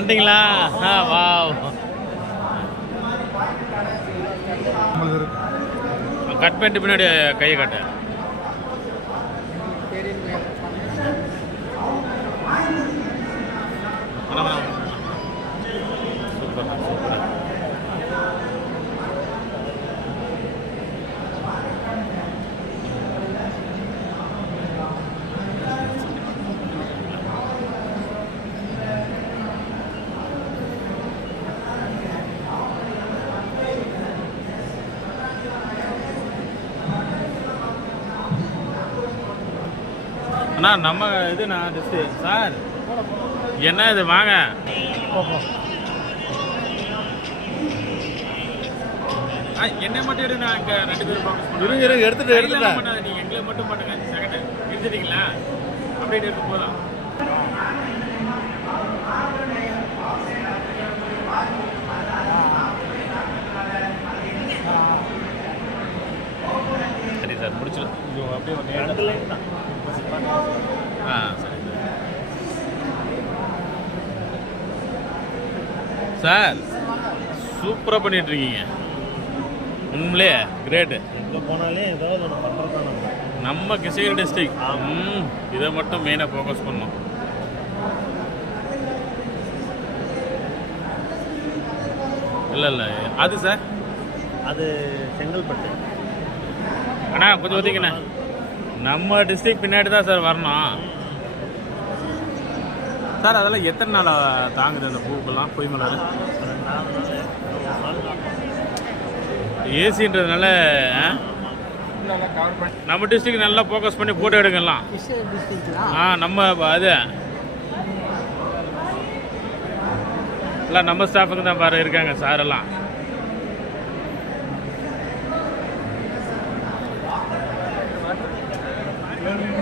வந்துட்டீங்களா ஆ வா கட் பண்ணிட்டு பின்னாடி கையை கட்ட. சூப்பர் அண்ணா நம்ம இது நான் ஜஸ்ட்டு சார் என்ன இது வாங்க என்னை மட்டும் எடுங்க ரெண்டு பேரும். இருங்க, இருங்க, எடுத்துட்டு, எடுத்துட்டேன். பண்ணாத, நீங்க எங்களை மட்டும் பண்ணுங்க செகண்ட் எடுத்துட்டீங்களா அப்படியே எடுத்து போதும் சரி முடிச்சிடலாம் இது அப்படியே ரெண்டு லைன் தான். ஆ சரி சார் சூப்பராக பண்ணிட்டு இருக்கீங்க. உண்மையிலே கிரேட்டு எங்கே போனாலே ஏதாவது ஒன்று பண்ணுறது தான் நம்ம. நம்ம கிருஷ்ணகிரி டிஸ்ட்ரிக்ட் ம் இதை மட்டும் மெயினாக ஃபோக்கஸ் பண்ணோம் இல்லை இல்லை அது சார்? அது செங்கல்பட்டு. அண்ணா கொஞ்சம் ஒத்திக்கண்ணே நம்ம டிஸ்ட்ரிக்ட் பின்னாடி தான் சார் வரணும். சார் அதெல்லாம் எத்தனை நாளாக தாங்குது அந்த பூக்கெல்லாம் பொய் மலர் ஏசின்றதுனால நம்ம டிஸ்ட்ரிக் நல்லா ஃபோக்கஸ் பண்ணி ஃபோட்டோ எடுக்கலாம் ஆ நம்ம அது. எல்லாம் நம்ம ஸ்டாஃபுக்கு தான் பாரு இருக்காங்க சார் Gracias.